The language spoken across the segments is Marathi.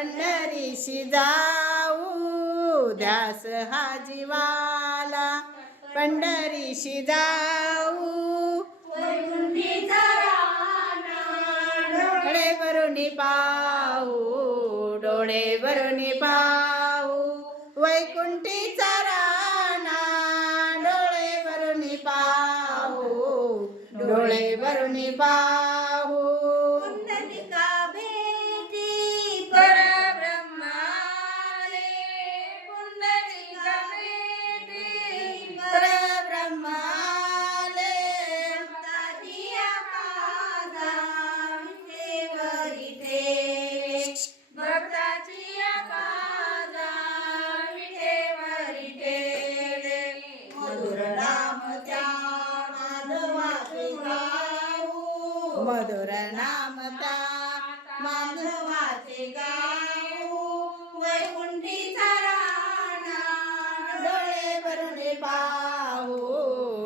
पंढरीशी जाऊ ध्यास हा जीवाला. पंढरीशी जाऊ डोळे भरून पाहू डोळे भरून पाहू. वैकुंठीचा राणा डोळे भरून पाहू डोळे भरून पाहू. गाऊ मधुर नामता माधवाचे गाऊ. वैकुंठीचा राणा. डोळे भरून पाहू.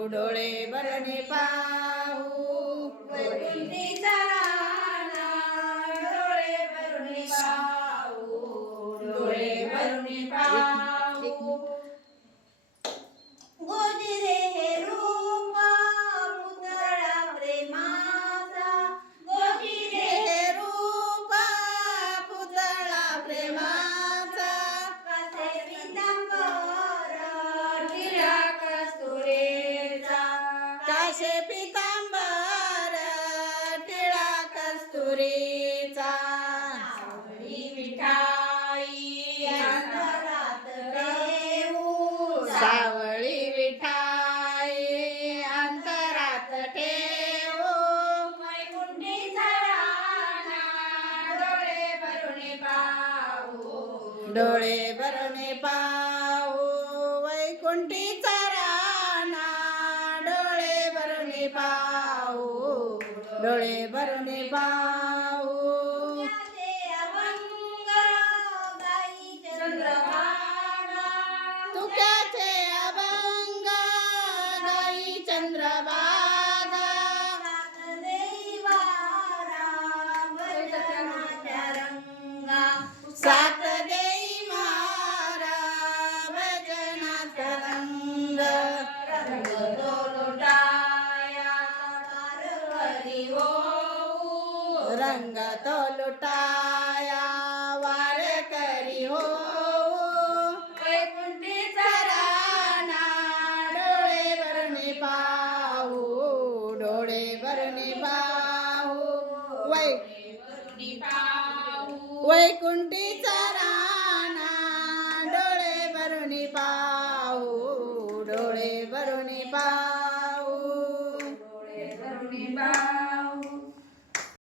डोळे भरून पाहू. वैकुंठीचा राणा. डोळे भरून पाहू. डोळे भरून पाहू. हे प्रेमाचा टिळा कस्तुरेचा काशे पितांबर टिळा कस्तुरीचा डोळे भरून पाहू वैकुंठीचा राणा. डोळे भरणे पाहू डोळे भरून रंग तो लुटाया वार करी हो. वैकुंठीचा राणा डोळे भरून पाहू डोळे भरून पाहू वै वैकुंठीचा राणा डोळे भरून पाहू डोळे भरून पाहू